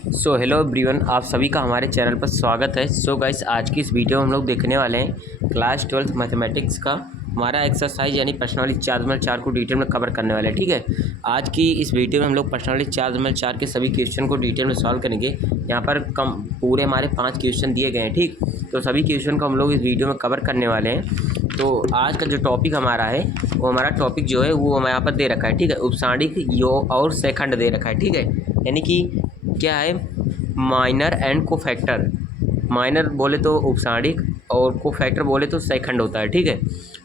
Hello everyone, आप सभी का हमारे चैनल पर स्वागत है। गाइस, आज की इस वीडियो में हम लोग देखने वाले हैं क्लास 12th मैथमेटिक्स का हमारा एक्सरसाइज यानी प्रश्नावली 4 को डिटेल में कवर करने वाले हैं। ठीक है, आज की इस वीडियो में हम लोग प्रश्नावली 4 के सभी क्वेश्चन को डिटेल में सॉल्व करेंगे। यहाँ पर पूरे हमारे 5 क्वेश्चन दिए गए हैं। ठीक, तो सभी क्वेश्चन को हम लोग इस वीडियो में कवर करने वाले हैं। तो आज का जो टॉपिक हमारा है वो हमारा टॉपिक जो है वो हमें यहाँ पर दे रखा है। ठीक है, उपसांडिक योग और सेकंड दे रखा है। ठीक है, यानी कि क्या है, माइनर एंड कोफैक्टर। माइनर बोले तो उपसांडिक और कोफैक्टर बोले तो सेकंड होता है। ठीक है,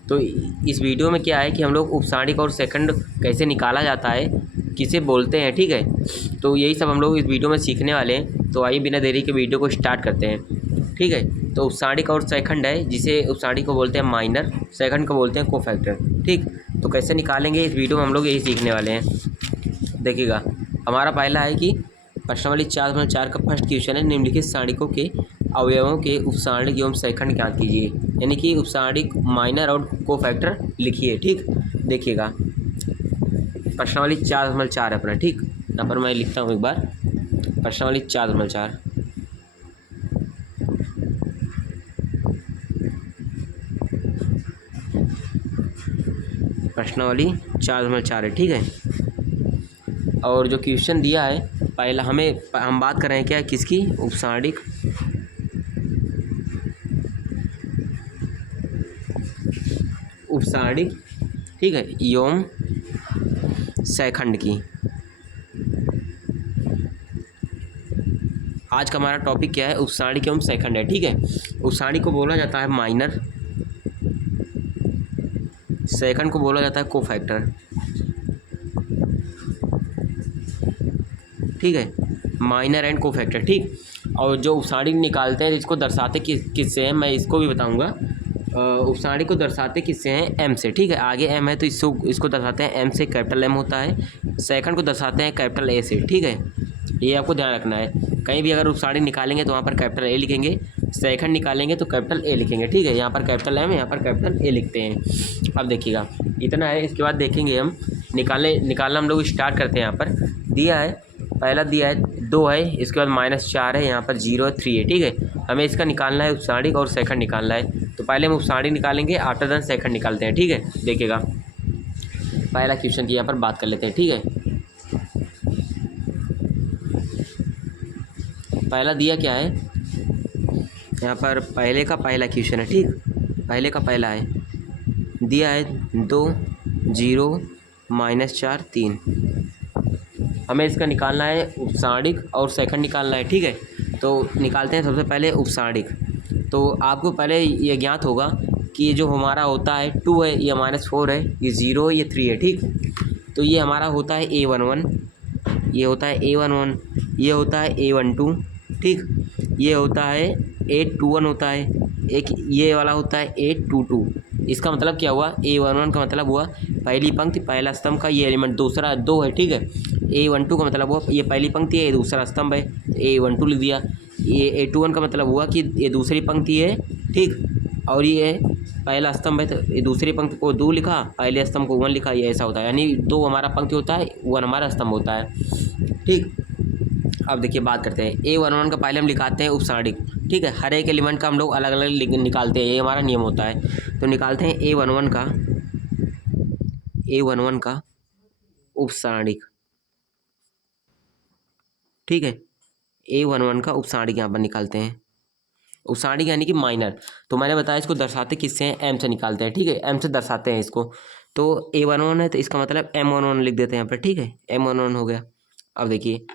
तो इस वीडियो में क्या है कि हम लोग उपसांडिक और सेकंड कैसे निकाला जाता है, किसे बोलते हैं। ठीक है, तो यही सब हम लोग इस वीडियो में सीखने वाले हैं। तो आइए बिना देरी के वीडियो को स्टार्ट करते हैं। ठीक है, तो उपसांडिक और सेकंड है, जिसे उपसांडिक को बोलते हैं माइनर, सेकंड को बोलते हैं कोफैक्टर। ठीक, तो कैसे निकालेंगे इस वीडियो में हम लोग यही सीखने वाले हैं। देखिएगा, हमारा पहला है कि प्रश्नावली 4 का फर्स्ट क्वेश्चन है, निम्नलिखित सारणिकों के अवयवों के उपसांडिक एवं सेकंड ज्ञात कीजिए। यानी कि उपसांडिक माइनर और कोफैक्टर लिखिए। ठीक, देखिएगा प्रश्नावली 4 है अपना। ठीक, यहाँ पर मैं लिखता हूँ एक बार, प्रश्नावली 4 प्रश्नावली 4 है। ठीक है, और जो क्वेश्चन दिया है पहला हम बात कर रहे हैं क्या, किसकी, उपसांडिक ठीक है एवं सेकंड की। आज का हमारा टॉपिक क्या है, उपसांडिक एवं सेकंड है। ठीक है, उपसांडिक को बोला जाता है माइनर, सेकंड को बोला जाता है कोफैक्टर। ठीक है, माइनर एंड कोफैक्टर। ठीक, और जो उपसांडिक निकालते हैं इसको दर्शाते किससे हैं, मैं इसको भी बताऊंगा। उपसांडिक को दर्शाते किससे हैं, एम से। ठीक है, आगे एम है तो इसको दर्शाते हैं एम से, कैपिटल एम होता है। सेकंड को दर्शाते हैं कैपिटल ए से। ठीक है, ये आपको ध्यान रखना है। कहीं भी अगर उपसांडिक निकालेंगे तो वहाँ पर कैपिटल ए लिखेंगे, सेकंड निकालेंगे तो कैपिटल ए लिखेंगे। ठीक है, यहाँ पर कैपिटल एम, यहाँ पर कैपिटल ए लिखते हैं। अब देखिएगा, इतना है। इसके बाद देखेंगे हम निकालना हम लोग स्टार्ट करते हैं। यहाँ पर दिया है, पहला दिया है 2 है, इसके बाद -4 है, यहाँ पर 0 3 है। ठीक है, हमें इसका निकालना है उपसांडिक और सेकंड निकालना है। तो पहले हम उपसांडिक निकालेंगे, आफ्टर देन सेकंड निकालते हैं। ठीक है, देखिएगा पहला क्वेश्चन की यहाँ पर बात कर लेते हैं। ठीक है, पहला दिया क्या है, यहाँ पर पहले का पहला क्वेश्चन है। ठीक, पहले का पहला है, दिया है 2 0 -4 3। हमें इसका निकालना है उपसांडिक और सेकंड निकालना है। ठीक है, तो निकालते हैं सबसे पहले उपसांडिक। तो आपको पहले ये ज्ञात होगा कि ये जो हमारा होता है 2 है, ये -4 है, ये 0 है, ये 3 है। ठीक, तो ये हमारा होता है A11, ये होता है A11, ये होता है A12। ठीक, ये होता है A21 होता है, एक ये वाला होता है A22। इसका मतलब क्या हुआ, A11 का मतलब हुआ पहली पंक्ति पहला स्तंभ का ये एलिमेंट, दूसरा 2 है। ठीक है, A12 का मतलब हुआ ये पहली पंक्ति है, ये दूसरा स्तंभ है, A12 लिख दिया। ये A21 का मतलब हुआ कि ये दूसरी पंक्ति है। ठीक, और ये पहला स्तंभ है, तो ये दूसरी पंक्ति को 2 लिखा, पहले स्तंभ को 1 लिखा, ये ऐसा होता है। यानी 2 हमारा पंक्ति होता है, 1 हमारा स्तंभ होता है। ठीक, अब देखिए बात करते हैं। A11 का पहले हम लिखाते हैं उपसांडिक। ठीक है, हर एक एलिमेंट का हम लोग अलग अलग निकालते हैं, ये हमारा नियम होता है। तो निकालते हैं A11 का उपसांडिक। ठीक है, A11 का उपसांडिक यहाँ पर निकालते हैं। उपसांडिक यानी कि माइनर, तो मैंने बताया इसको दर्शाते किससे हैं, एम से निकालते हैं। ठीक है, एम से दर्शाते हैं इसको। तो A11 है तो इसका मतलब M11 लिख देते हैं यहाँ पर। ठीक है, M11 हो गया। अब देखिए,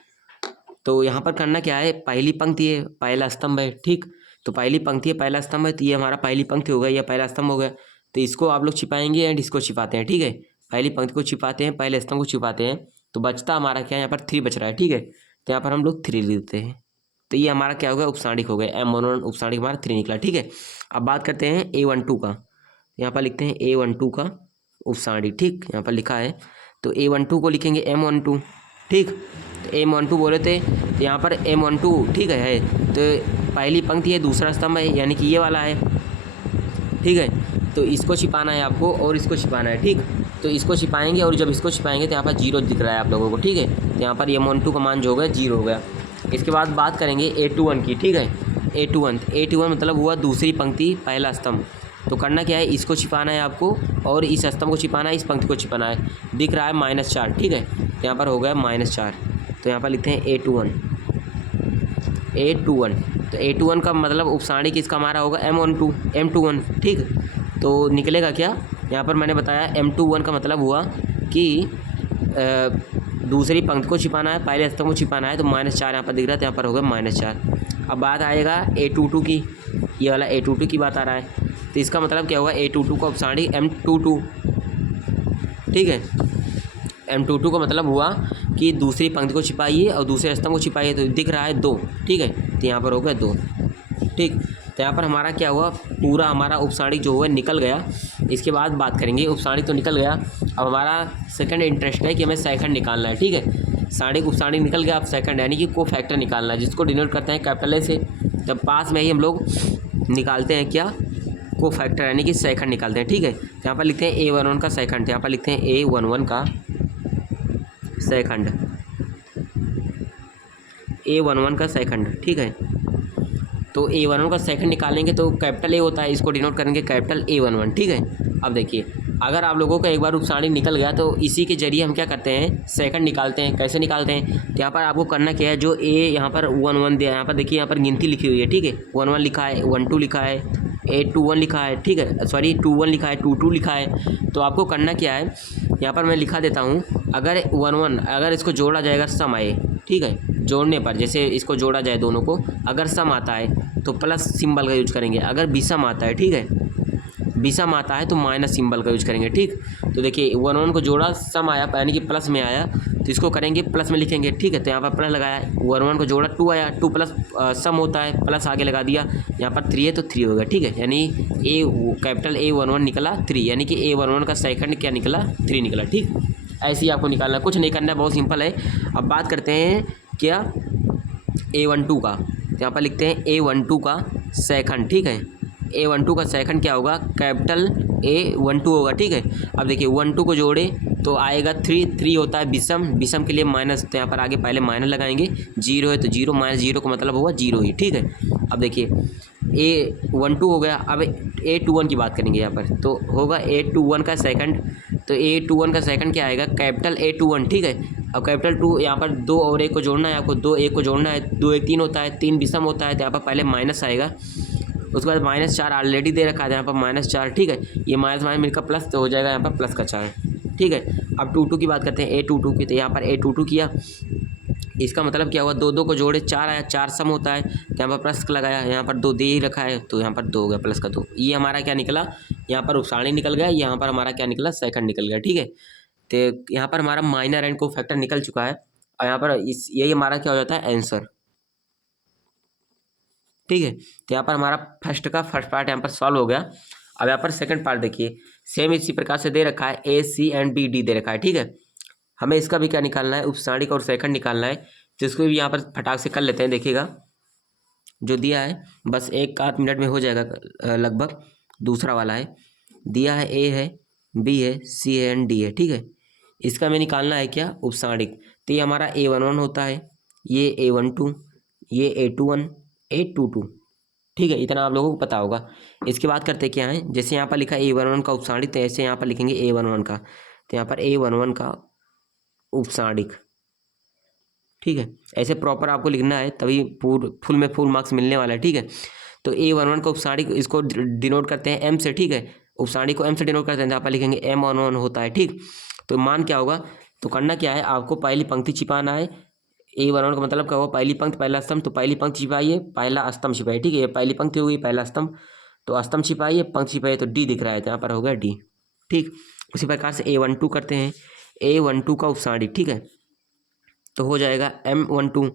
तो यहाँ पर करना क्या है, पहली पंक्ति है, पहला स्तंभ है। ठीक, तो पहली पंक्ति है, पहला स्तंभ है, तो ये हमारा पहली पंक्ति हो गया, यह पहला स्तंभ हो गया। तो इसको आप लोग छिपाएंगे एंड इसको छिपाते हैं। ठीक है, पहली पंक्ति को छिपाते हैं, पहले स्तंभ को छिपाते हैं, तो बचता हमारा क्या, यहाँ पर 3 बच रहा है। ठीक है, तो यहाँ पर हम लोग 3 लिख देते हैं। तो ये हमारा क्या हो गया, उपसांडिक हो गया। M11 उपसांडिक हमारा 3 निकला। ठीक है, अब बात करते हैं A12 का। यहाँ पर लिखते हैं A12 का उपसांडिक। ठीक, यहाँ पर लिखा है, तो A12 को लिखेंगे M12। ठीक, तो M12 बोले थे, तो यहाँ पर M12 ठीक है, तो पहली पंक्ति है, दूसरा स्तंभ है, यानी कि ये वाला है। ठीक है, तो इसको छिपाना है आपको और इसको छिपाना है। ठीक, तो इसको छिपाएंगे और जब इसको छिपाएंगे तो यहाँ पर 0 दिख रहा है आप लोगों को। ठीक है, तो यहाँ पर M12 का मान जो हो गया 0 हो गया। इसके बाद बात करेंगे A21 की, ठीक है। A21 मतलब हुआ दूसरी पंक्ति पहला स्तंभ। तो करना क्या है, इसको छिपाना है आपको और इस स्तंभ को छिपाना है, इस पंक्ति को छिपाना है। दिख रहा है -4, ठीक है। यहाँ पर हो गया -4, तो यहाँ पर लिखते हैं A21। तो A21 का मतलब उपसारणी किसका हमारा होगा, M21, ठीक। तो निकलेगा क्या, यहाँ पर मैंने बताया M21 का मतलब हुआ कि दूसरी पंक्ति को छिपाना है, पहले स्तंभ को छिपाना है। तो -4 यहाँ पर दिख रहा है, तो यहाँ पर होगा -4। अब बात आएगा A22 की, ये वाला A22 की बात आ रहा है। तो इसका मतलब क्या होगा, A22 का उपसारणी M22, ठीक है। M22 का मतलब हुआ कि दूसरी पंक्ति को छिपाइए और दूसरे स्तंभ को छिपाइए। तो दिख रहा है 2, ठीक है। तो यहाँ पर हो गया 2, ठीक। तो यहाँ पर हमारा क्या हुआ, पूरा हमारा उपसारणी जो है निकल गया। इसके बाद बात करेंगे, उपसारणी तो निकल गया, अब हमारा सेकंड इंटरेस्ट है कि हमें सेकंड निकालना है, ठीक है। उपसारणी निकल गया, अब सेकंड यानी कि कोफैक्टर निकालना है, जिसको डिनोट करते हैं कैपिटल ए से। जब पास में ही हम लोग निकालते हैं क्या, कोफैक्टर यानी कि सेकंड निकालते हैं, ठीक है। तो यहाँ पर लिखते हैं A11 का सेकंड, तो यहाँ पर लिखते हैं A11 का सेकंड, A11 का सेकंड, ठीक है। तो A11 का सेकंड निकालेंगे तो कैपिटल ए होता है, इसको डिनोट करेंगे कैपिटल A11, ठीक है। अब देखिए, अगर आप लोगों का एक बार उपसारणी निकल गया तो इसी के जरिए हम क्या करते हैं, सेकंड निकालते हैं। कैसे निकालते हैं, तो यहाँ पर आपको करना क्या है, जो A यहाँ पर 11 दिया है, यहाँ पर देखिए, यहाँ पर गिनती लिखी हुई है, ठीक है। 11 लिखा है, 12 लिखा है, 821 लिखा है, ठीक है। सॉरी 21 लिखा है, 22 लिखा है। तो आपको करना क्या है, यहाँ पर मैं लिखा देता हूँ, अगर 11 अगर इसको जोड़ा जाएगा सम आए, ठीक है। जोड़ने पर जैसे इसको जोड़ा जाए दोनों को, अगर सम आता है तो प्लस सिंबल का यूज करेंगे, अगर विषम आता है, ठीक है, विषम आता है तो माइनस सिंबल का यूज करेंगे, ठीक। तो देखिए 11 को जोड़ा, सम आया यानी कि प्लस में आया, तो इसको करेंगे प्लस में लिखेंगे, ठीक है। तो यहाँ पर प्लस लगाया, 11 को जोड़ा 2 आया, 2 प्लस सम होता है, प्लस आगे लगा दिया। यहाँ पर 3 है तो 3 होगा, ठीक है। यानी कैपिटल A11 निकला 3, यानी कि A11 का सेकंड क्या निकला, 3 निकला, ठीक। ऐसे ही आपको निकालना, कुछ नहीं करना है, बहुत सिंपल है। अब बात करते हैं क्या, A12 का, यहाँ पर लिखते हैं A12 का सेकंड, ठीक है। A12 का सेकंड क्या होगा, कैपिटल A12 होगा, ठीक है। अब देखिए 12 को जोड़े तो आएगा 3 होता है विषम के लिए माइनस, तो यहाँ पर आगे पहले माइनस लगाएंगे। 0 है तो 0, -0 का मतलब होगा 0 ही, ठीक है। अब देखिए A12 हो गया, अब A21 की बात करेंगे यहाँ पर, तो होगा A21 का सेकंड। तो A21 का सेकंड क्या आएगा, कैपिटल A21, ठीक है। अब कैपिटल 2, यहाँ पर 2 और 1 को जोड़ना है आपको, 2 1 को जोड़ना है, 2 1 3 होता है, 3 विषम होता है, तो यहाँ पर पहले माइनस आएगा। उसके बाद -4 ऑलरेडी दे रखा है यहाँ पर -4, ठीक है। ये माइनस मिलकर प्लस, तो हो जाएगा यहाँ पर प्लस का 4, ठीक है। अब 22 की बात करते हैं, A22 की, तो यहाँ पर A22 किया, इसका मतलब क्या हुआ, 2 को जोड़े 4 आया, 4 सम होता है, तो यहाँ पर प्लस लगाया, यहाँ पर 2 दे ही रखा है, तो यहाँ पर 2 हो गया, प्लस का 2। ये हमारा क्या निकला, यहाँ पर उपसारणी निकल गया, यहाँ पर हमारा क्या निकला, सेकंड निकल गया, ठीक है। तो यहाँ पर हमारा माइनर एंड कोफैक्टर निकल चुका है, और यहाँ पर यही हमारा क्या हो जाता है, आंसर, ठीक है। तो यहाँ पर हमारा फर्स्ट पार्ट यहाँ पर सॉल्व हो गया। अब यहाँ पर सेकंड पार्ट देखिए, सेम इसी प्रकार से दे रखा है, A C and B D दे रखा है, ठीक है। हमें इसका भी क्या निकालना है, उपसारणी का और सेकंड निकालना है, तो इसको भी यहाँ पर फटाक से कर लेते हैं। देखिएगा जो दिया है, बस 1 मिनट में हो जाएगा लगभग। दूसरा वाला है, दिया है A है, B है, C है एंड D है, ठीक है। इसका हमें निकालना है क्या, उपसारणिक। तो ये हमारा A11 होता है, ये A12, ये A21, A22, ठीक है। इतना आप लोगों को पता होगा। इसके बाद करते क्या है, जैसे यहाँ पर लिखा है A11 का उपसारणिक, तो ऐसे यहाँ पर लिखेंगे A11 का, तो यहाँ पर A11 का उपसारणिक, ठीक है। ऐसे प्रॉपर आपको लिखना है, तभी फुल में फुल मार्क्स मिलने वाला है, ठीक है। तो A11 का उपसारणिक, इसको डिनोट करते हैं M से, ठीक है। उपसारणिक को M से डिनोट करते हैं, तो यहाँ पर लिखेंगे M11 होता है, ठीक। तो मान क्या होगा, तो करना क्या है, आपको पहली पंक्ति छिपाना है। A11 का मतलब क्या होगा, पहली पंक्ति पहला स्तंभ, तो पहली पंक्ति छिपाइए, पहला स्तंभ छिपाइए, ठीक है। पहली पंक्ति हो गई, पहला स्तंभ, तो स्तंभ छिपाइए, पंक्ति छिपाइए, तो D दिख रहा है, तो यहाँ पर हो गया D, ठीक। उसी प्रकार से A12 करते हैं, A12 का उपसारणिक, ठीक है, तो हो जाएगा M12।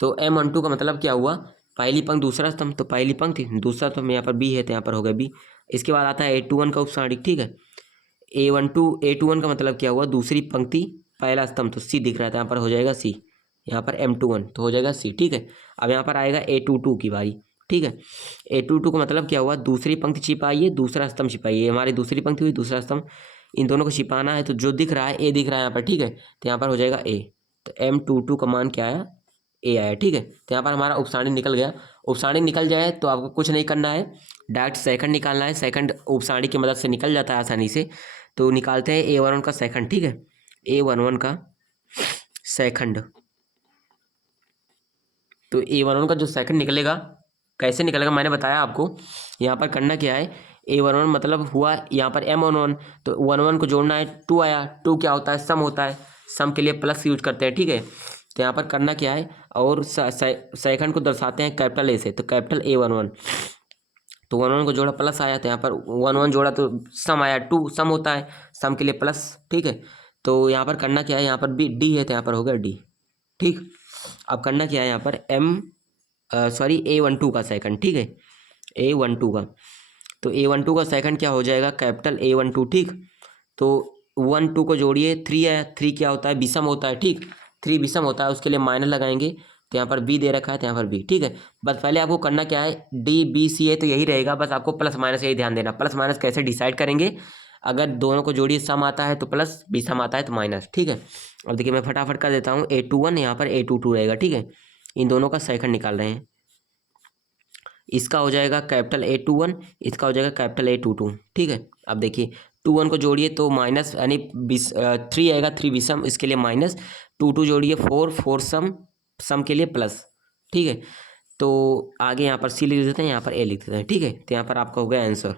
तो M12 का मतलब क्या हुआ, पहली पंक्ति दूसरा स्तंभ, तो पहली पंक्ति दूसरा स्तंभ, यहाँ पर B है तो यहाँ पर हो गया B। इसके बाद आता है A21 का उपसारणिक, ठीक है। A21 का मतलब क्या हुआ, दूसरी पंक्ति पहला स्तंभ, तो C दिख रहा था, यहाँ पर हो जाएगा C। यहाँ पर M21 तो हो जाएगा C, ठीक है। अब यहाँ पर आएगा A22 की बारी, ठीक है। A22 का मतलब क्या हुआ, दूसरी पंक्ति छिपाइए, दूसरा स्तंभ छिपाइए, हमारी दूसरी पंक्ति हुई, दूसरा स्तंभ, इन दोनों को छिपाना है। तो जो दिख रहा है A दिख रहा है यहाँ पर, ठीक है। तो यहाँ पर हो जाएगा A। तो M22 का मान क्या आया, ए आया, ठीक है। तो यहाँ पर हमारा उपसाणी निकल गया। उपसाणी निकल जाए तो आपको कुछ नहीं करना है, डायरेक्ट सेकंड निकालना है। सेकंड उपसाणी की मदद से निकल जाता है आसानी से। तो निकालते हैं A11 का सेकंड, ठीक है। A11 का सेकंड, तो A11 का जो सेकंड निकलेगा, कैसे निकलेगा मैंने बताया आपको। यहाँ पर करना क्या है, A11 मतलब हुआ यहाँ पर M11, तो 11 को जोड़ना है, 2 आया। 2 क्या होता है, सम होता है, सम के लिए प्लस यूज करते हैं, ठीक है। तो यहाँ पर करना क्या है, और सेकंड को दर्शाते हैं कैपिटल ए से, तो कैपिटल A11, तो 11 को जोड़ा प्लस आया, तो यहाँ पर 11 जोड़ा तो सम आया, 2 सम होता है, सम के लिए प्लस, ठीक है। तो यहाँ पर करना क्या है, यहाँ पर बी डी है तो यहाँ पर होगा डी, ठीक। अब करना क्या है यहाँ पर A12 का सेकंड, ठीक है। A12 का, तो A12 का सेकंड क्या हो जाएगा, कैपिटल A12, ठीक। तो 1 2 को जोड़िए, 3 है, 3 क्या होता है, विषम होता है, ठीक। 3 विषम होता है, उसके लिए माइनस लगाएंगे, तो यहाँ पर बी दे रखा है, तो यहाँ पर बी, ठीक है। बस पहले आपको करना क्या है, डी बी सी है तो यही रहेगा, बस आपको प्लस माइनस यही ध्यान देना। प्लस माइनस कैसे डिसाइड करेंगे, अगर दोनों को जोड़िए सम आता है तो प्लस, विषम आता है तो माइनस, ठीक है। अब देखिए मैं फटाफट कर देता हूँ, A21 यहाँ पर A22 रहेगा, ठीक है। इन दोनों का सेकंड निकाल रहे हैं, इसका हो जाएगा कैपिटल A21, इसका हो जाएगा कैपिटल A22, ठीक है। अब देखिए 21 को जोड़िए तो माइनस, यानी 3 आएगा, 3 विषम, इसके लिए माइनस। 2 जोड़िए 4, 4 सम, सम के लिए प्लस, ठीक है। तो आगे यहाँ पर सी लिख देते हैं, यहाँ पर ए लिख देते हैं, ठीक है। तो यहाँ पर आपका हो गया answer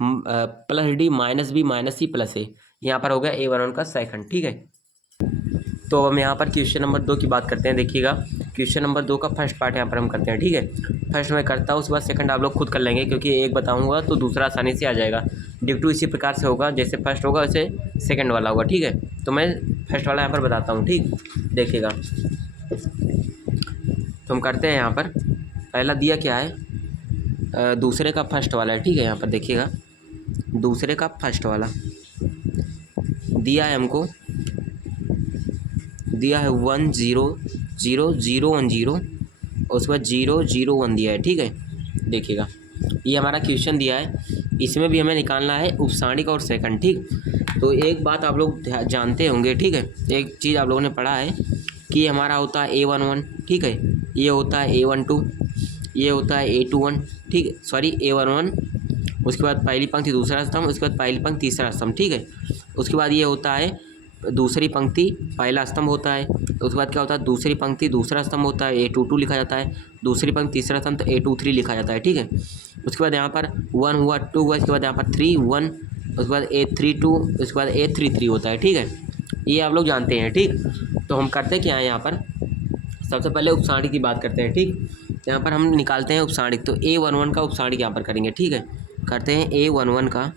plus D minus B minus C plus A, यहाँ पर हो गया A11 का सेकंड, ठीक है। तो हम यहाँ पर क्वेश्चन नंबर 2 की बात करते हैं। देखिएगा क्वेश्चन नंबर 2 का फर्स्ट पार्ट यहाँ पर हम करते हैं, ठीक है। फर्स्ट मैं करता हूँ, उसके बाद सेकंड आप लोग खुद कर लेंगे, क्योंकि एक बताऊँगा तो दूसरा आसानी से आ जाएगा। ड्यू इसी प्रकार से होगा, जैसे फर्स्ट होगा वैसे सेकंड वाला होगा, ठीक है। तो मैं फर्स्ट वाला यहाँ पर बताता हूँ, ठीक। देखिएगा तो हम करते हैं यहाँ पर, पहला दिया क्या है, दूसरे का फर्स्ट वाला है, ठीक है। यहाँ पर देखिएगा दूसरे का फर्स्ट वाला दिया है हमको, दिया है 1 0 0 0 1 0, और उसके बाद 0 0 1 दिया है, ठीक है। देखिएगा ये हमारा क्वेश्चन दिया है, इसमें भी हमें निकालना है उपसाणिक और सेकंड, ठीक। तो एक बात आप लोग जानते होंगे, ठीक है, एक चीज़ आप लोगों ने पढ़ा है कि हमारा होता है A11, ठीक है, ये होता है A12, ये होता है A21, ठीक है, सॉरी A11, उसके बाद पहली पंक्ति दूसरा स्तंभ, उसके बाद पहली पंक्ति तीसरा स्तंभ, ठीक है। उसके बाद ये होता है दूसरी पंक्ति पहला स्तंभ होता है, उसके बाद क्या होता है, दूसरी पंक्ति दूसरा स्तंभ होता है, A22 लिखा जाता है, दूसरी पंक्ति तीसरा स्तंभ तो A23 लिखा जाता है, ठीक है। उसके बाद यहाँ पर 1 हुआ, 2 हुआ, इसके बाद यहाँ पर 3 1, उसके बाद A32, उसके बाद A33 होता है, ठीक है। ये आप लोग जानते हैं, ठीक। तो हम करते क्या है, यहाँ पर सबसे पहले उपसाणिक की बात करते हैं, ठीक। यहाँ पर हम निकालते हैं उपसाणिक, तो A11 का उपसाणिक यहाँ पर करेंगे, ठीक है। करते हैं A11 का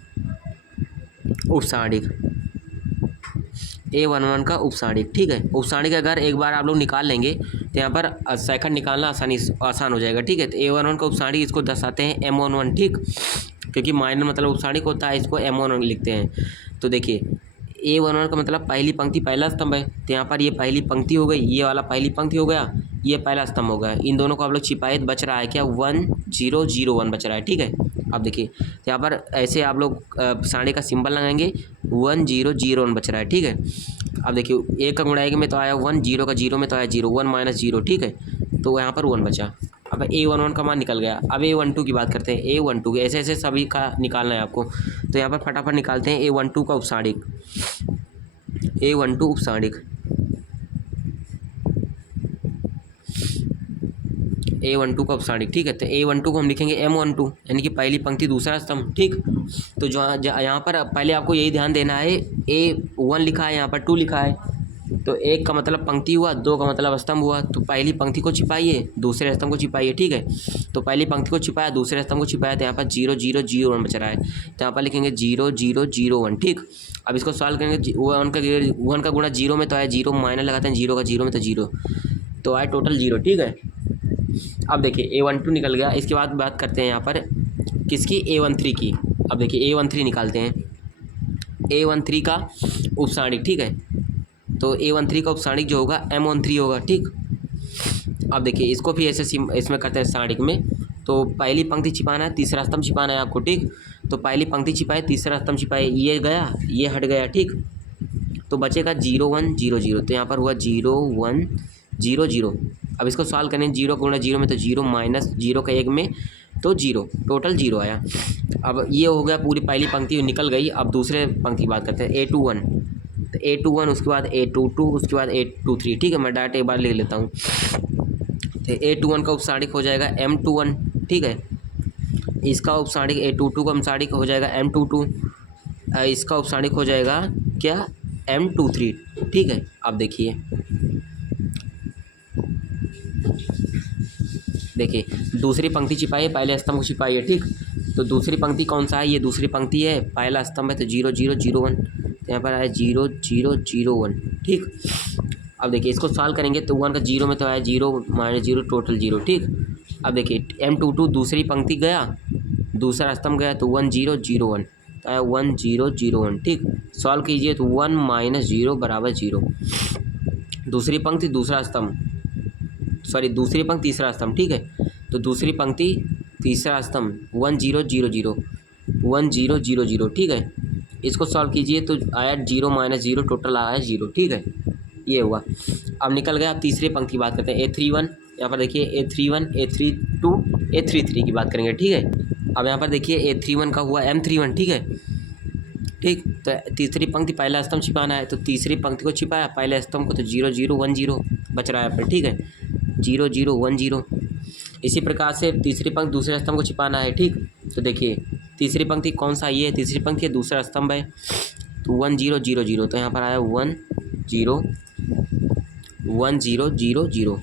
उपसाणिक, A11 का उपसाणिक, ठीक है। उपसाणिक अगर एक बार आप लोग निकाल लेंगे तो यहाँ पर सेकंड निकालना आसान हो जाएगा, ठीक है। तो A11 का उपसाणिक इसको दर्शाते हैं M11, ठीक, क्योंकि माइनर मतलब उपसाणिक होता है, इसको M11 लिखते हैं। तो देखिए A11 का मतलब पहली पंक्ति पहला स्तंभ है, तो यहाँ पर ये पहली पंक्ति हो गई, ये वाला पहली पंक्ति हो गया, ये पहला स्तंभ हो गया। इन दोनों को आप लोग छिपाए, बच रहा है क्या, 1 0 0 1 बच रहा है, ठीक है। अब देखिए यहाँ पर ऐसे आप लोग साढ़े का सिंबल लगाएंगे, 1 0 0 1 बच रहा है, ठीक है। अब देखिए एक का गुणाएंगे में तो आया 1, 0 का 0 में तो आया 0, 1 माइनस 0, ठीक है। तो यहाँ पर 1 बचा। अब A11 का मान निकल गया। अब A12 की बात करते हैं, A12 ऐसे ऐसे सभी का निकालना है आपको। तो यहाँ पर फटाफट निकालते हैं A12 का उपसाणिक, A12 उपसाणिक, A12 का उपसाणिक, ठीक है। तो A12 को हम लिखेंगे M12, यानी कि पहली पंक्ति दूसरा स्तंभ, ठीक। तो जो यहाँ पर पहले आपको यही ध्यान देना है, A1 लिखा है, यहाँ पर 2 लिखा है, तो 1 का मतलब पंक्ति हुआ, 2 का मतलब स्तंभ हुआ। तो पहली पंक्ति को छिपाइए, दूसरे स्तंभ को छिपाइए, ठीक है। तो पहली पंक्ति को छिपाया, दूसरे स्तंभ को छिपाया, तो यहाँ पर 0 0 0 1 बच रहा है, तो यहाँ पर लिखेंगे 0 0 0 1, ठीक। अब इसको सॉल्व करेंगे, 1 का गुणा 0 में तो आया 0, माइनस लगाते हैं 0 का 0 में तो 0, तो आया टोटल 0, ठीक है। अब देखिए A12 निकल गया। इसके बाद बात करते हैं यहाँ पर किसकी, A13 की। अब देखिए A13 निकालते हैं, A13 का उपसाणिक, ठीक है। तो A13 का उपसाणिक जो होगा M13 होगा, ठीक। अब देखिए इसको भी ऐसे इसमें करते हैं साणिक में। तो पहली पंक्ति छिपाना है, तीसरा स्तंभ छिपाना है आपको, ठीक। तो पहली पंक्ति छिपाए, तीसरा स्तंभ छिपाए, ये गया, ये हट गया, ठीक। तो बचेगा 0 1 0 0, तो यहाँ पर हुआ 0 1 0 0, अब इसको सॉल्व करें, 0 गुणा 0 में तो 0 माइनस 0 का 1 में तो 0, टोटल 0 आया। अब ये हो गया, पूरी पहली पंक्ति निकल गई। अब दूसरे पंक्ति की बात करते हैं, A21, तो A21 उसके बाद A22 उसके बाद A23, ठीक है। मैं डायरेक्ट एक बार लिख लेता हूँ। तो A21 का उपसारिक हो जाएगा M21, ठीक है। इसका उपसारिक A22 का उपसारिक हो जाएगा M22, इसका उपसारिक हो जाएगा क्या, M23, ठीक है। अब देखिए दूसरी पंक्ति छिपाई है, पहले स्तंभ को छिपाई है, ठीक। तो दूसरी पंक्ति कौन सा है, ये दूसरी पंक्ति है, पहला स्तंभ है तो 0 0 0 1, तो यहाँ पर आया 0 0 0 1, ठीक। अब देखिए इसको सॉल्व करेंगे तो 1 का 0 में तो आया 0 माइनस 0 टोटल 0, ठीक। अब देखिए M22 दूसरी पंक्ति गया, दूसरा स्तंभ गया तो 1 0 0 1, तो आया 1 0 0 1, ठीक। सॉल्व कीजिए तो 1 माइनस 0 बराबर 0। दूसरी पंक्ति दूसरा स्तंभ, सॉरी दूसरी पंक्ति तीसरा स्तंभ, ठीक है। तो दूसरी पंक्ति तीसरा स्तंभ 1 0 0 0 1 0 0 0, ठीक है। इसको सॉल्व कीजिए तो आया 0 माइनस 0 टोटल आया 0, ठीक है। ये हुआ। अब निकल गया। अब तीसरी पंक्ति की बात करते हैं, A31, यहाँ पर देखिए A31 A32 A33 की बात करेंगे, ठीक है। अब यहाँ पर देखिए A31 का हुआ M31, ठीक है, ठीक। तो तीसरी पंक्ति पहला स्तंभ छिपाना है, तो तीसरी पंक्ति को छिपाया, पहले स्तंभ को, तो 0 0 1 0 बच रहा है यहाँ पर, ठीक है, 0 0 1 0। इसी प्रकार से तीसरी पंक्ति दूसरे स्तंभ को छिपाना है, ठीक। तो देखिए तीसरी पंक्ति कौन सा, ये तीसरी पंक्ति है, दूसरा स्तंभ है, तो 1 0 0 0, तो यहाँ पर आया 1 0 1 0 0 0।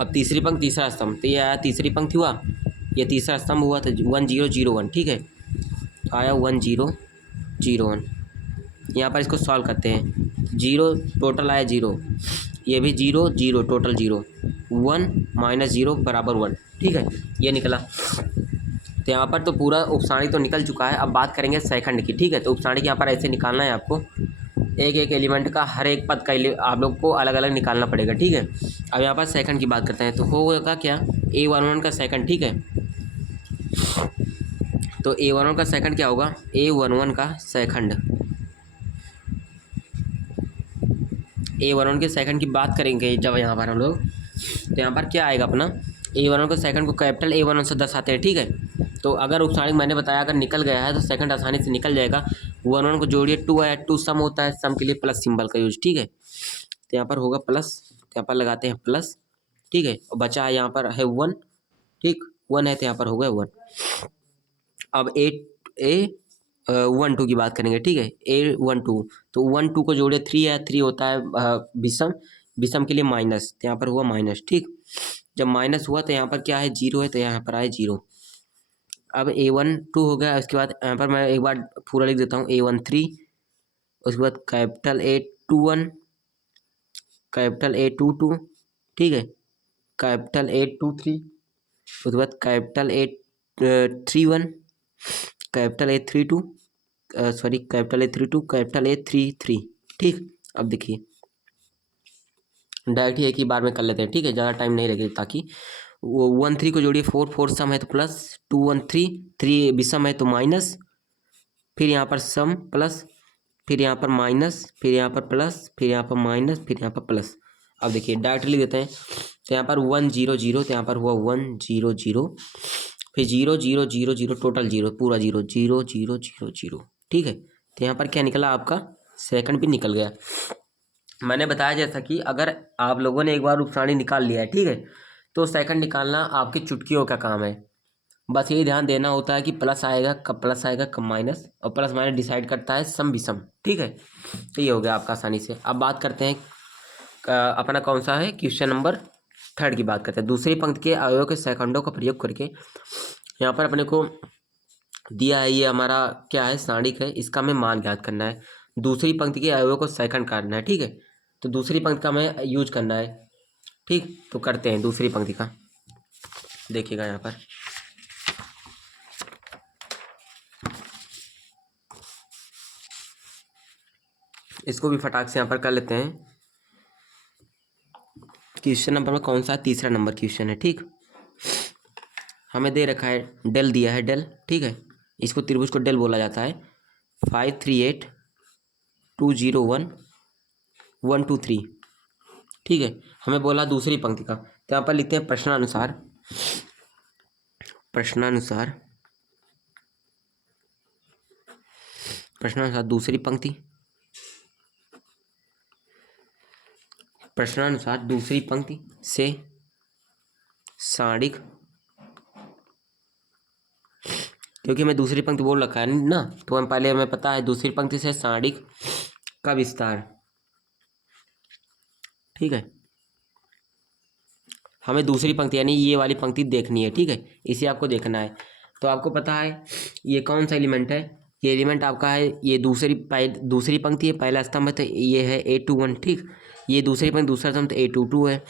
अब तीसरी पंक्ति तीसरा स्तंभ, तो ये आया तीसरी पंक्ति हुआ, ये तीसरा स्तंभ हुआ, तो 1 0 0 1, ठीक है, तो आया 1 0 0 1। यहाँ पर इसको सॉल्व करते हैं, 0 टोटल आया 0, ये भी 0 0 टोटल 0, 1 माइनस 0 बराबर 1, ठीक है, ये निकला। तो यहाँ पर तो पूरा उपसारिक तो निकल चुका है। अब बात करेंगे सेकंड की, ठीक है। तो उपसारिक यहाँ पर ऐसे निकालना है आपको, एक एक एलिमेंट का, हर एक पद का आप लोग को अलग अलग निकालना पड़ेगा, ठीक है। अब यहाँ पर सेकंड की बात करते हैं, तो होगा क्या, A11 का सेकंड, ठीक है। तो A11 का सेकंड क्या होगा, A11 का सेकंड, A11 के सेकंड की बात करेंगे जब यहाँ पर हम लोग, तो यहाँ पर क्या आएगा अपना, A11 को सेकंड को कैपिटल A11 से दर्शाते हैं, ठीक है। तो अगर उपसारिक मैंने बताया अगर निकल गया है तो सेकंड आसानी से निकल जाएगा। 1 1 को जोड़िए, 2 आया, 2 सम होता है, सम के लिए प्लस सिंबल का यूज, ठीक है। तो यहाँ पर होगा प्लस, तो यहाँ पर लगाते हैं प्लस, ठीक है। और बचा है यहाँ पर है 1, ठीक, 1 है तो यहाँ पर हो गया 1। अब A1 2 की बात करेंगे, ठीक है, A1 2, तो 1 2 को जोड़े 3 है, 3 होता है विषम, विषम के लिए माइनस, तो यहाँ पर हुआ माइनस, ठीक। जब माइनस हुआ तो यहाँ पर क्या है, 0 है, तो यहाँ पर आए 0। अब A1 2 हो गया। उसके बाद यहाँ पर मैं एक बार पूरा लिख देता हूँ, A1 3, उसके बाद कैपिटल A21, कैपिटल A22, ठीक है, कैपिटल A23, उसके बाद capital A31, capital A32, sorry capital A32, capital A33, ठीक। अब देखिए डायरेक्ट ही एक ही बार में कर लेते हैं, ठीक है, ज़्यादा टाइम नहीं लगेगा, ताकि वो 1 3 को जोड़िए, 4 4 सम है तो प्लस, 2 1 3 3 विषम है तो माइनस, फिर यहाँ पर सम प्लस, फिर यहाँ पर माइनस, फिर यहाँ पर प्लस, फिर यहाँ पर माइनस, फिर यहाँ पर प्लस। अब देखिए डायरेक्टली देते हैं, तो यहाँ पर 1 0 0, तो यहाँ पर हुआ 1 0 0, फिर 0 0 0 0 टोटल 0, पूरा 0 0 0 0 0, ठीक है। तो यहाँ पर क्या निकला, आपका सेकंड भी निकल गया। मैंने बताया जैसा कि अगर आप लोगों ने एक बार उपसारी निकाल लिया है, ठीक है, तो सेकंड निकालना आपकी चुटकियों का काम है। बस यही ध्यान देना होता है कि प्लस आएगा कब, प्लस आएगा कब माइनस, और प्लस माइनस डिसाइड करता है सम विषम, ठीक है। तो ये हो गया आपका आसानी से। अब बात करते हैं अपना कौन सा है, क्वेश्चन नंबर 3 की बात करते हैं। दूसरी पंक्ति के अवयवों के सेकंडों का प्रयोग करके, यहाँ पर अपने को दिया है, ये हमारा क्या है, सारणिक है, इसका हमें मान ज्ञात करना है। दूसरी पंक्ति के अवयवों को सेकंड करना है, ठीक है। तो दूसरी पंक्ति का हमें यूज करना है, ठीक। तो करते हैं दूसरी पंक्ति का, देखिएगा यहाँ पर इसको भी फटाक से यहाँ पर कर लेते हैं। क्वेश्चन नंबर में कौन सा, तीसरा नंबर क्वेश्चन है, ठीक। हमें दे रखा है, डेल दिया है, डेल, ठीक है, इसको त्रिभुज को डेल बोला जाता है। 5 3 8 2 0 1 1 2 3, ठीक है, हमें बोला दूसरी पंक्ति का, तो यहाँ पर लिखते हैं प्रश्नानुसार, प्रश्नानुसार, प्रश्नानुसार दूसरी पंक्ति, प्रश्नानुसार दूसरी पंक्ति से सारणिक, क्योंकि हमें दूसरी पंक्ति बोल रखा है ना, तो हम पहले हमें पता है दूसरी पंक्ति से सारणिक का विस्तार। ठीक है, हमें दूसरी पंक्ति यानी ये वाली पंक्ति देखनी है। ठीक है, इसे आपको देखना है। तो आपको पता है ये कौन सा एलिमेंट है, ये एलिमेंट आपका है, ये दूसरी पंक्ति है, पहला स्तंभ है, तो ये है A21। ठीक, ये दूसरी पंक्ति दूसरा स्तंभ तो A22 है,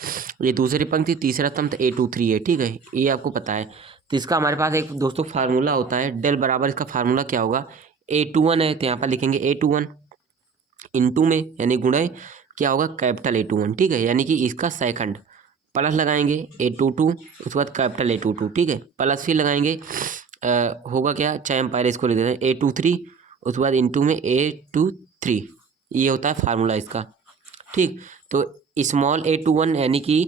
ये दूसरी पंक्ति तीसरा स्तंभ तो A23 है। ठीक है, ये आपको पता है। तो इसका हमारे पास एक दोस्तों फार्मूला होता है, डेल बराबर इसका फार्मूला क्या होगा, A21 है तो यहाँ पर लिखेंगे A21 इंटू में यानी गुणे क्या होगा कैपिटल A21। ठीक है, यानी कि इसका सेकंड प्लस लगाएंगे A22, उसके बाद कैपिटल A22। ठीक है, प्लस फिर लगाएंगे होगा क्या, चाहे हम पहले इसको लिख देते हैं A23, उसके बाद इंटू में A23, ये होता है फार्मूला इसका। ठीक, तो स्मॉल A21 यानी कि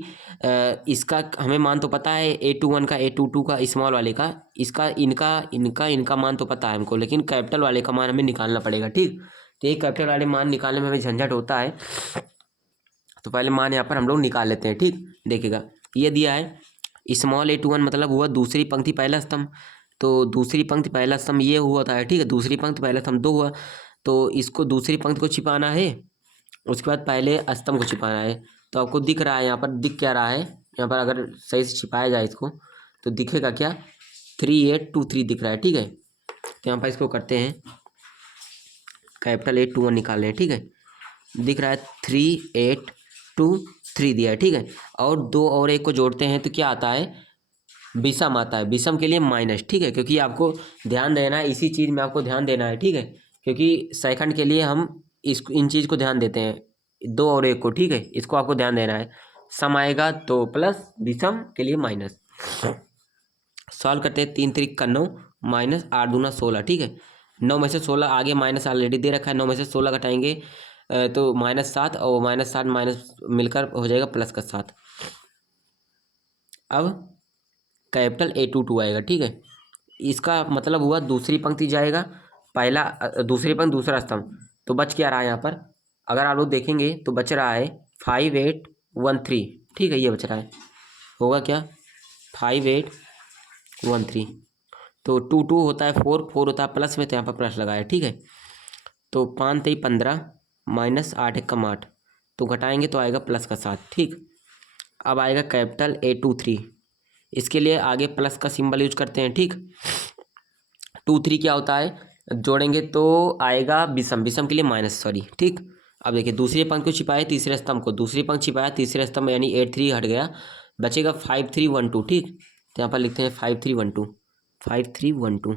इसका हमें मान तो पता है A21 का, A22 का, स्मॉल वाले का, इसका इनका मान तो पता है हमको, लेकिन कैपिटल वाले का मान हमें निकालना पड़ेगा। ठीक, तो ये कैपिटल वाले मान निकालने में हमें झंझट होता है, तो पहले मान यहाँ पर हम लोग निकाल लेते हैं। ठीक, देखिएगा ये दिया है स्मॉल A21 मतलब हुआ दूसरी पंक्ति पहला स्तंभ, तो दूसरी पंक्ति पहला स्तंभ ये हुआ था। ठीक है, दूसरी पंक्ति पहला स्तंभ 2 हुआ, तो इसको दूसरी पंक्ति को छिपाना है, उसके बाद पहले स्तंभ को छिपाना है। तो आपको दिख रहा है यहाँ पर, दिख क्या रहा है यहाँ पर, अगर सही से छिपाया जाए इसको तो दिखेगा क्या, 3823 दिख रहा है। ठीक है, तो यहाँ पर इसको करते हैं कैपिटल A21 निकाल रहे हैं। ठीक है, दिख रहा है 3823 दिया है। ठीक है, और 2 और 1 को जोड़ते हैं तो क्या आता है, विषम आता है, विषम के लिए माइनस। ठीक है, क्योंकि आपको ध्यान देना है, इसी चीज़ में आपको ध्यान देना है। ठीक है, क्योंकि सेकंड के लिए हम इन चीज़ को ध्यान देते हैं, 2 और 1 को। ठीक है, इसको आपको ध्यान देना है, सम आएगा तो प्लस, विषम के लिए माइनस। सॉल्व करते हैं, 3 3 का 9 माइनस 8 दूना 16। ठीक है, 9 में से 16 आगे माइनस ऑलरेडी दे रखा है, 9 में से 16 घटाएंगे तो -7, और -7 माइनस मिलकर हो जाएगा +7। अब कैपिटल A22 आएगा। ठीक है, इसका मतलब हुआ दूसरी पंक्ति जाएगा पहला, दूसरी पंक्ति दूसरा स्तंभ, तो बच क्या रहा है यहाँ पर, अगर आप लोग देखेंगे तो बच रहा है 5813। ठीक है, ये बच रहा है, होगा क्या 5813, तो 2 2 होता है 4 4 होता है प्लस में, तो यहाँ पर प्लस लगाया। ठीक है, तो 5 3 15 माइनस 8 1 कम 8, तो घटाएंगे तो आएगा +7। ठीक, अब आएगा कैपिटल A23, इसके लिए आगे प्लस का सिंबल यूज करते हैं। ठीक, 2 3 क्या होता है, जोड़ेंगे तो आएगा विषम, विषम के लिए माइनस, सॉरी। ठीक, अब देखिए दूसरी पंक्ति को छिपाया तीसरे स्तंभ को, दूसरी पंक्ति छिपाया तीसरे स्तंभ यानी 8 3 हट गया, बचेगा 5 3 1 2। ठीक, तो यहाँ पर लिखते हैं 5 3 1 2, 5 3 1 2।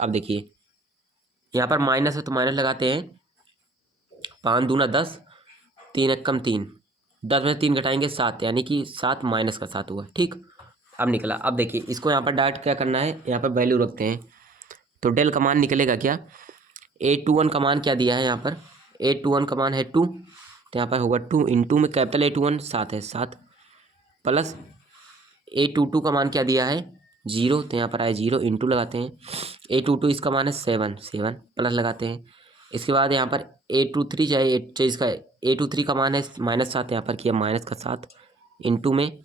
अब देखिए यहाँ पर माइनस है तो माइनस लगाते हैं, 5 दूना 10, 3 1 कम 3, 10 में 3 घटाएंगे 7, यानी कि 7 माइनस का 7 हुआ। ठीक, अब निकला। अब देखिए इसको यहाँ पर डायरेक्ट क्या करना है, यहाँ पर वैल्यू रखते हैं, तो डेल का मान निकलेगा क्या, A21 का मान क्या दिया है यहाँ पर, A21 का मान है 2, तो यहाँ पर होगा 2 इंटू में कैपिटल A21 7 है 7, प्लस A22 का मान क्या दिया है 0, तो यहाँ पर आए 0 इंटू लगाते हैं, A22 इसका मान है 7 7 प्लस लगाते हैं। इसके बाद यहाँ पर A23 चाहे इसका A23 का मान है -7, यहाँ पर किया माइनस का 7 इंटू में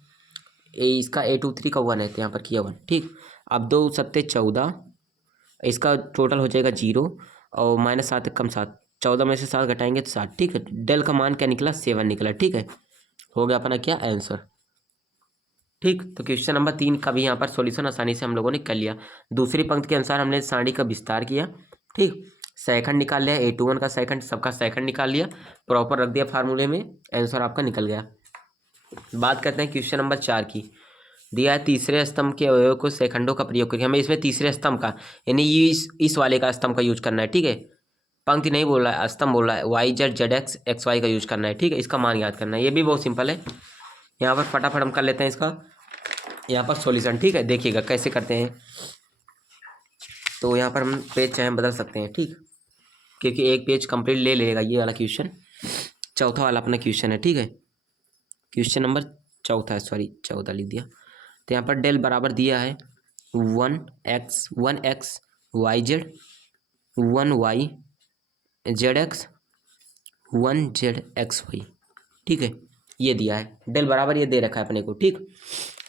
इसका A23 का 1 है, तो यहाँ पर किया 1। ठीक, अब 2 7 14, इसका टोटल हो जाएगा 0, और -7 1 कम 7, 14 में से 7 घटाएंगे तो 7। ठीक है, डेल का मान क्या निकला 7 निकला। ठीक है, हो गया अपना क्या आंसर। ठीक, तो क्वेश्चन नंबर 3 का भी यहाँ पर सॉल्यूशन आसानी से हम लोगों ने कर लिया। दूसरी पंक्ति के अनुसार हमने सारणी का विस्तार किया। ठीक, सेकंड निकाल लिया, A21 का सेकंड, सबका सेकंड निकाल लिया, प्रॉपर रख दिया फार्मूले में, आंसर आपका निकल गया। बात करते हैं क्वेश्चन नंबर 4 की। दिया है तीसरे स्तंभ के अवयव को सेकंडों का प्रयोग करके, हमें इसमें तीसरे स्तंभ का यानी ये इस वाले का स्तंभ का यूज करना है। ठीक है, पंक्ति नहीं बोल रहा है, स्तंभ बोल रहा है, YZ ZX XY का यूज करना है। ठीक है, इसका मान याद करना है, ये भी बहुत सिंपल है। यहाँ पर फटाफट हम कर लेते हैं इसका यहाँ पर सॉल्यूशन। ठीक है, देखिएगा कैसे करते हैं, तो यहाँ पर हम पेज चाहे बदल सकते हैं। ठीक, क्योंकि एक पेज कंप्लीट ले लेगा ये वाला क्वेश्चन, चौथा वाला अपना क्वेश्चन है। ठीक है, क्वेश्चन नंबर चौथा है, सॉरी 14 लिख दिया। तो यहाँ पर डेल बराबर दिया है 1x y z 1y z x 1z x y, ठीक है, ये दिया है। डेल बराबर ये दे रखा है अपने को, ठीक।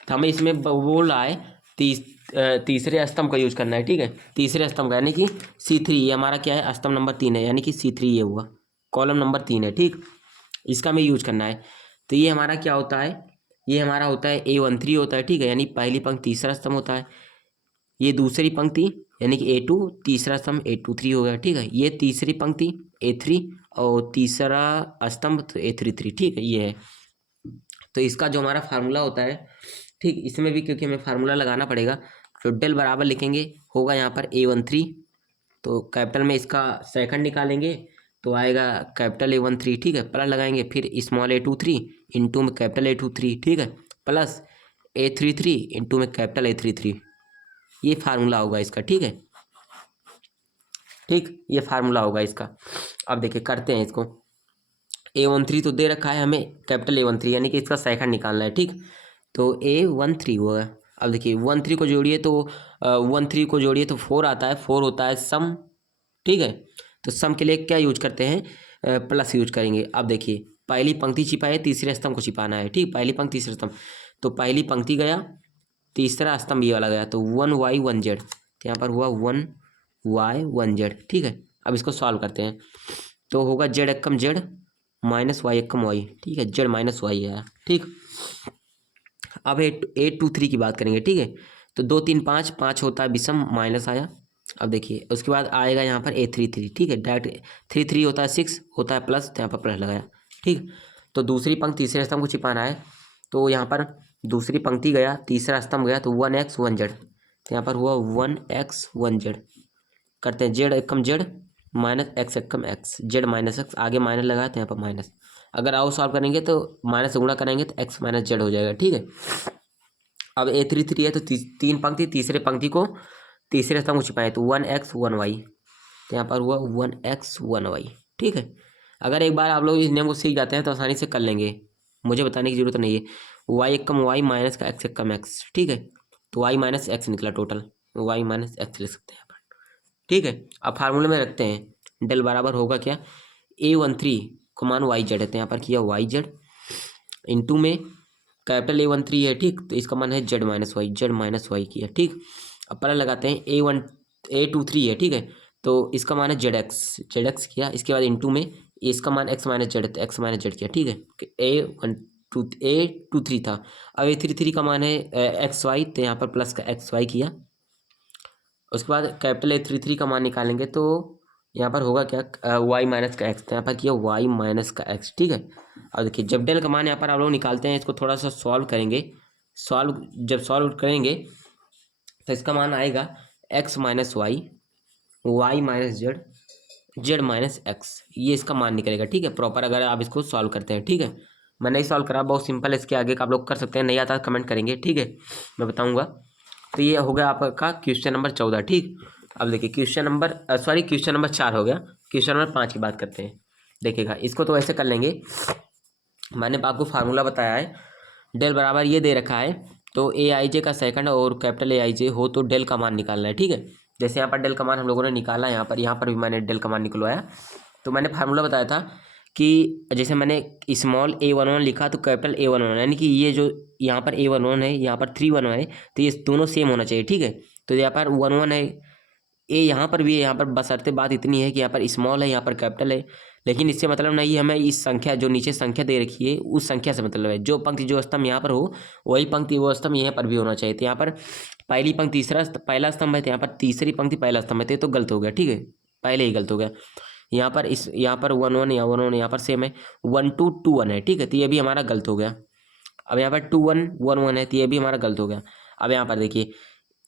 तो हमें इसमें बोल रहा है तीसरे स्तंभ का यूज करना है, ठीक है। तीसरे स्तंभ का यानी कि C3, ये हमारा क्या है, स्तंभ नंबर 3 है, यानी कि C3 ये हुआ, कॉलम नंबर 3 है, ठीक। इसका हमें यूज करना है। तो ये हमारा क्या होता है, ये हमारा होता है A13 होता है, ठीक है, यानी पहली पंक्ति तीसरा स्तंभ होता है। ये दूसरी पंक्ति यानी कि A2, तीसरा स्तंभ A23 हो गया, ठीक है। ये तीसरी पंक्ति A3 और तीसरा स्तंभ तो A33, ठीक है, ये है। तो इसका जो हमारा फार्मूला होता है, ठीक, इसमें भी क्योंकि हमें फार्मूला लगाना पड़ेगा, तो डेल बराबर लिखेंगे, होगा यहाँ पर A13, तो कैपिटल में इसका सेकंड निकालेंगे तो आएगा कैपिटल A13, ठीक है, प्लस लगाएंगे, फिर स्मॉल A23 इंटू में कैपिटल A23, ठीक है, प्लस A33 इंटू में कैपिटल A33, ये फार्मूला होगा इसका, ठीक है, ठीक, ये फार्मूला होगा इसका। अब देखिए करते हैं इसको। A13 तो दे रखा है हमें, कैपिटल A13 यानी कि इसका सेकंड निकालना है, ठीक। तो A13 हुआ। अब देखिए 13 को जोड़िए तो 13 को जोड़िए तो 4 आता है, 4 होता है सम, ठीक है। तो सम के लिए क्या यूज करते हैं, प्लस यूज करेंगे। अब देखिए पहली पंक्ति छिपाए, तीसरे स्तंभ को छिपाना है, ठीक, पहली पंक्ति तीसरा स्तंभ, तो पहली पंक्ति गया, तीसरा स्तंभ ये वाला गया, तो 1y 1z, तो यहाँ पर हुआ 1y 1z, ठीक है। अब इसको सॉल्व करते हैं, तो होगा z एकम z माइनस y एकम y, ठीक है, z माइनस y है, ठीक। अब 8 2 3 की बात करेंगे, ठीक है। तो 2 3 5 5 होता है विषम, माइनस आया। अब देखिए उसके बाद आएगा यहाँ पर A33, ठीक है, डायरेक्ट 3 3 होता है 6 होता है प्लस, तो यहाँ पर प्लस लगाया, ठीक। तो दूसरी पंक्ति तीसरे स्तंभ को छिपाना है, तो यहाँ पर दूसरी पंक्ति गया, तीसरा स्तंभ गया, तो 1x 1z, तो यहाँ पर हुआ 1x 1z। करते हैं z एकम z माइनस x एकम x, z माइनस x, आगे माइनस लगाया तो यहाँ पर माइनस। अगर आओ सॉल्व करेंगे तो माइनस से गुणा करेंगे तो x माइनस z हो जाएगा, ठीक है। अब A33 है तो तीन पंक्ति, तीसरे पंक्ति को तीसरे स्तंभ को छिपाए, तो 1x 1y, तो यहाँ पर हुआ 1x 1y, ठीक है। अगर एक बार आप लोग इस नियम को सीख जाते हैं तो आसानी से कर लेंगे, मुझे बताने की जरूरत नहीं है। y एकम y माइनस का x एकम x, ठीक है, तो y माइनस x निकला टोटल, y माइनस x लिख सकते हैं यहाँ पर, ठीक है। अब फार्मूले में रखते हैं, डेल बराबर होगा क्या, A13 को मान YZ है, तो यहाँ पर किया YZ इंटू में कैपिटल A13 है, ठीक, तो इसका मान है Z माइनस वाई किया, ठीक। अब पहले लगाते हैं A23 है, ठीक है, तो इसका मान है ZX किया, इसके बाद इंटू में इसका मान x माइनस जेड, तो x माइनस जेड किया, ठीक है। A23 था, अब A33 का मान है XY, तो यहाँ पर प्लस का XY किया। उसके बाद कैपिटल A33 का मान निकालेंगे तो यहाँ पर होगा क्या, y माइनस का x, तो यहाँ पर किया y माइनस का x, ठीक है। अब देखिए जब डेल का मान यहाँ पर आप लोग निकालते हैं, इसको थोड़ा सा सॉल्व करेंगे, जब सॉल्व करेंगे तो इसका मान आएगा x minus y, y minus z, z minus x, ये इसका मान निकलेगा, ठीक है, प्रॉपर अगर आप इसको सॉल्व करते हैं, ठीक है। मैं नहीं सॉल्व करा, बहुत सिंपल है, इसके आगे का आप लोग कर सकते हैं, नहीं आता कमेंट करेंगे, ठीक है, मैं बताऊँगा। तो ये हो गया आपका क्वेश्चन नंबर 14, ठीक। अब देखिए क्वेश्चन नंबर 4 हो गया, क्वेश्चन नंबर 5 की बात करते हैं। देखिएगा इसको तो ऐसे कर लेंगे, मैंने आपको फार्मूला बताया है, डेल बराबर ये दे रखा है, तो AIJ का सेकंड और कैपिटल AIJ हो तो डेल का मान निकालना है, ठीक है। जैसे यहाँ पर डेल का मान हम लोगों ने निकाला, यहाँ पर भी मैंने डेल का मान निकलवाया। तो मैंने फार्मूला बताया था कि जैसे मैंने स्मॉल A11 लिखा तो कैपिटल A11, यानी कि ये जो यहाँ पर A11 है, यहाँ पर 311 है, तो ये दोनों सेम होना चाहिए, ठीक है। तो यहाँ पर 11 है, ए यहाँ पर भी है, यहाँ पर बशर्ते बात इतनी है कि यहाँ पर स्मॉल है, यहाँ पर कैपिटल है, लेकिन इससे मतलब नहीं, हमें इस संख्या जो नीचे संख्या दे रखी है उस संख्या से मतलब है, जो पंक्ति जो स्तंभ यहाँ पर हो वही पंक्ति वो स्तंभ यहाँ पर भी होना चाहिए। तो यहाँ पर पहली पंक्ति पहला स्तंभ है, तो यहाँ पर तीसरी पंक्ति पहला स्तंभ है, तो ये तो गलत हो गया, ठीक है, पहले ही गलत हो गया। यहाँ पर 1 1 या 1 1 यहाँ पर सेम है, 1 2 2 1 है, ठीक है, तो ये भी हमारा गलत हो गया। अब यहाँ पर 2 1 1 1 है, तो ये भी हमारा गलत हो गया। अब यहाँ पर देखिए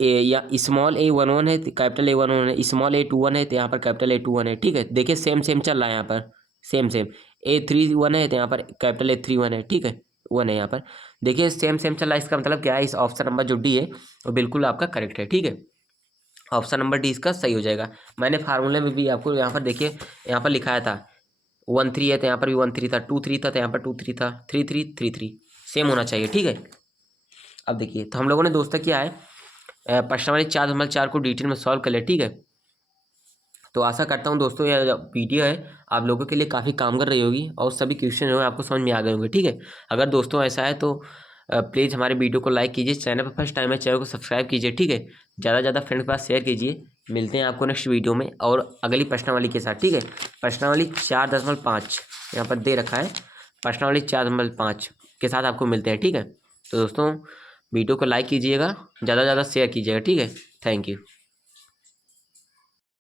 या स्मॉल A11 है, कैपिटल A11 है, स्मॉल A21 है, तो यहाँ पर कैपिटल A21 है, ठीक है। देखिए सेम चल रहा है, यहाँ पर सेम A31 है, तो यहाँ पर कैपिटल A31 है, ठीक है, 1 है यहाँ पर, देखिए सेम चल रहा है। इसका मतलब क्या है, इस ऑप्शन नंबर जो डी है वो बिल्कुल आपका करेक्ट है, ठीक है, ऑप्शन नंबर डी इसका सही हो जाएगा। मैंने फार्मूले में भी आपको यहाँ पर देखिए यहाँ पर लिखाया था 1 3 है तो यहाँ पर भी 1 3 था, 2 3 था तो यहाँ पर 2 3 था, 3 3 3 3 सेम होना चाहिए, ठीक है। अब देखिए तो हम लोगों ने दोस्तों क्या है प्रश्न वाली 4.4 को डिटेल में सॉल्व कर लिया, ठीक है। तो आशा करता हूँ दोस्तों यह जो वीडियो है आप लोगों के लिए काफ़ी काम कर रही होगी और सभी क्वेश्चन जो है आपको समझ में आ गए होंगे, ठीक है। अगर दोस्तों ऐसा है तो प्लीज़ हमारे वीडियो को लाइक कीजिए, चैनल पर फर्स्ट टाइम है चैनल को सब्सक्राइब कीजिए, ठीक है। ज़्यादा से ज़्यादा फ्रेंड के पास शेयर कीजिए। मिलते हैं आपको नेक्स्ट वीडियो में और अगली प्रश्नावली के साथ, ठीक है। प्रश्नावली 4.5 यहाँ पर दे रखा है, प्रश्नावली 4.5 के साथ आपको मिलते हैं, ठीक है। तो दोस्तों वीडियो को लाइक कीजिएगा, ज़्यादा से ज़्यादा शेयर कीजिएगा, ठीक है। Thank you.